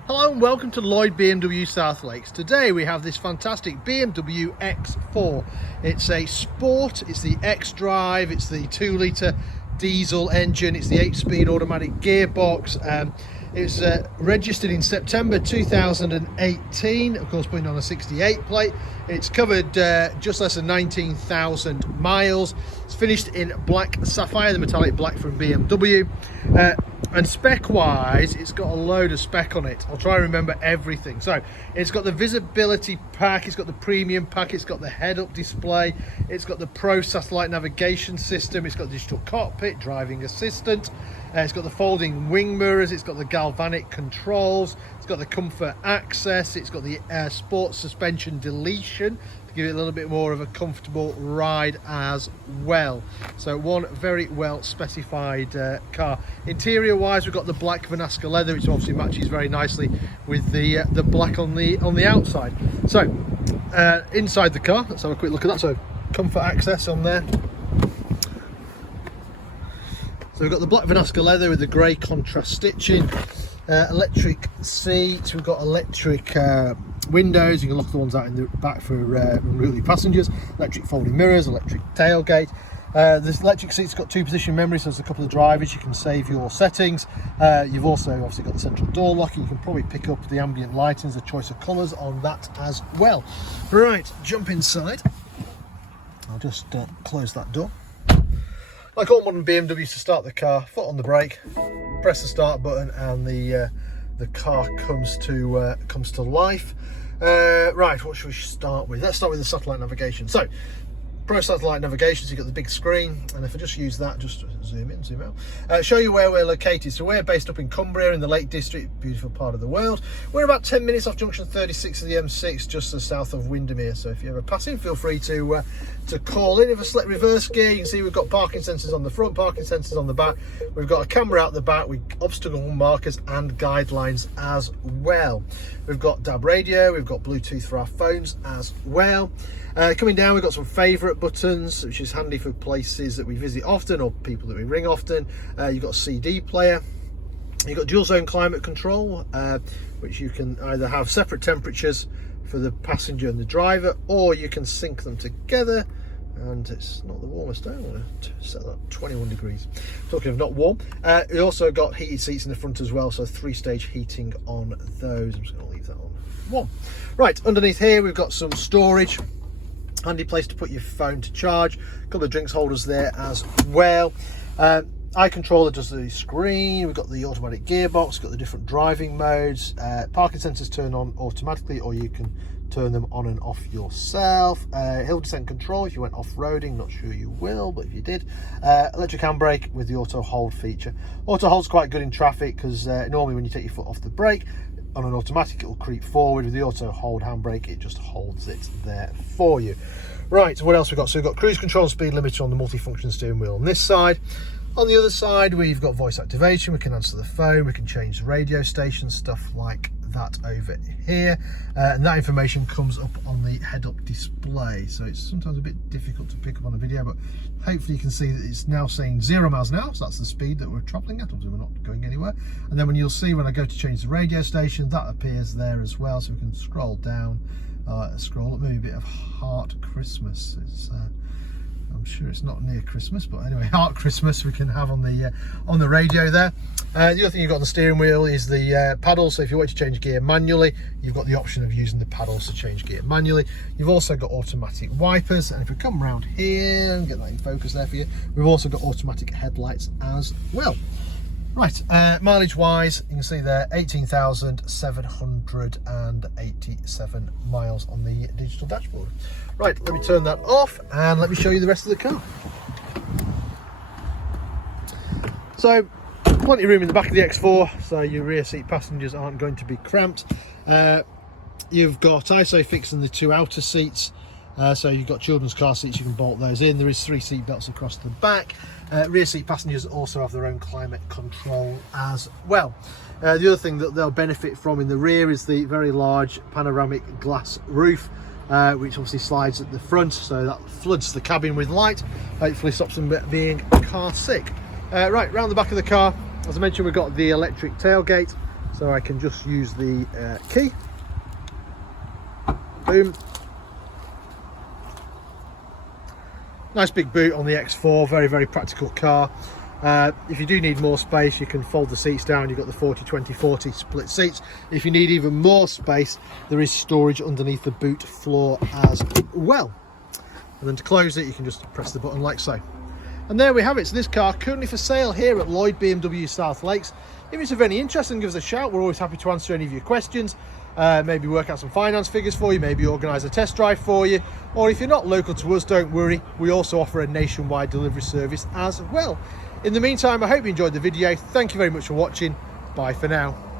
Hello and welcome to Lloyd BMW South Lakes. Today we have this fantastic BMW X4. It's a sport, it's the xDrive, it's the 2-litre diesel engine, it's the 8-speed automatic gearbox. It's registered in September 2018, of course putting on a 68 plate. It's covered just less than 19,000 miles. It's finished in Black Sapphire, the metallic black from BMW. And spec wise, it's got a load of spec on it. I'll try and remember everything. So it's got the visibility pack, it's got the premium pack, it's got the head-up display, it's got the Pro satellite navigation system, it's got digital cockpit, driving assistant, it's got the folding wing mirrors, it's got the galvanic controls, it's got the comfort access, it's got the sport suspension deletion to give it a little bit more of a comfortable ride as well. So one very well specified car. Interior wise, we've got the Black Vernasca Leather, which obviously matches very nicely with the black on the outside. So inside the car, let's have a quick look at that. So comfort access on there. So we've got the Black Vernasca Leather with the grey contrast stitching, electric seats, we've got electric windows, you can lock the ones out in the back for unruly passengers, electric folding mirrors, electric tailgate. This electric seat's got 2-position memory, so there's a couple of drivers, you can save your settings. You've also obviously got the central door lock, and you can probably pick up the ambient lightings, the choice of colours on that as well. Right, jump inside. I'll just close that door. Like all modern BMWs, to start the car, foot on the brake, press the start button, and the car comes to life. Right, what should we start with? Let's start with the satellite navigation. So, Pro satellite navigation, so you've got the big screen, and if I just use that, just zoom in, zoom out, show you where we're located. So we're based up in Cumbria in the Lake District, beautiful part of the world. We're about 10 minutes off junction 36 of the M6, just to the south of Windermere. So if you're ever passing, feel free to call in. If I select reverse gear, you can see we've got parking sensors on the front, parking sensors on the back. We've got a camera out the back with obstacle markers and guidelines as well. We've got DAB radio, we've got Bluetooth for our phones as well. Coming down, we've got some favourite buttons, which is handy for places that we visit often or people that we ring often. You've got a CD player. You've got dual zone climate control, which you can either have separate temperatures for the passenger and the driver, or you can sync them together. And it's not the warmest day. I want to set that 21 degrees. Talking of not warm, we also got heated seats in the front as well, so 3-stage heating on those. I'm just going to leave that on 1. Right, underneath here we've got some storage. Handy place to put your phone to charge. A couple of drinks holders there as well. Eye controller does the screen. We've got the automatic gearbox, got the different driving modes. Parking sensors turn on automatically, or you can turn them on and off yourself. Hill descent control if you went off-roading, not sure you will, but if you did. Electric handbrake with the auto hold feature. Auto hold's quite good in traffic, because normally when you take your foot off the brake on an automatic, it will creep forward. With the auto hold handbrake, it just holds it there for you. Right, what else we've got? So we've got cruise control and speed limiter on the multifunction steering wheel on this side. On the other side, we've got voice activation. We can answer the phone, we can change the radio station, stuff like that over here, and that information comes up on the head-up display, so it's sometimes a bit difficult to pick up on a video, but hopefully you can see that it's now saying 0 miles an hour, so that's the speed that we're traveling at. Obviously we're not going anywhere. And then you'll see when I go to change the radio station, that appears there as well, so we can scroll down, scroll up, maybe a bit of Heart Christmas. It's I'm sure it's not near Christmas, but anyway, Heart Christmas we can have on the radio there. The other thing you've got on the steering wheel is the paddles. So if you want to change gear manually, you've got the option of using the paddles to change gear manually. You've also got automatic wipers, and if we come around here and get that in focus there for you, we've also got automatic headlights as well. Right, mileage wise, you can see there 18,787 miles on the digital dashboard. Right, let me turn that off and let me show you the rest of the car. So, plenty of room in the back of the X4, so your rear seat passengers aren't going to be cramped. You've got ISOFIX in the 2 outer seats. So you've got children's car seats, you can bolt those in. There is 3 seat belts across the back. Rear seat passengers also have their own climate control as well. The other thing that they'll benefit from in the rear is the very large panoramic glass roof, which obviously slides at the front, so that floods the cabin with light, hopefully stops them being car sick. Right, round the back of the car, as I mentioned, we've got the electric tailgate. So I can just use the key. Boom. Nice big boot on the X4, very, very practical car. If you do need more space, you can fold the seats down. You've got the 40-20-40 split seats. If you need even more space, there is storage underneath the boot floor as well. And then to close it, you can just press the button like so. And there we have it. So this car currently for sale here at Lloyd BMW South Lakes. If it's of any interest, then give us a shout. We're always happy to answer any of your questions. Maybe work out some finance figures for you, maybe organise a test drive for you. Or if you're not local to us, don't worry. We also offer a nationwide delivery service as well. In the meantime, I hope you enjoyed the video. Thank you very much for watching. Bye for now.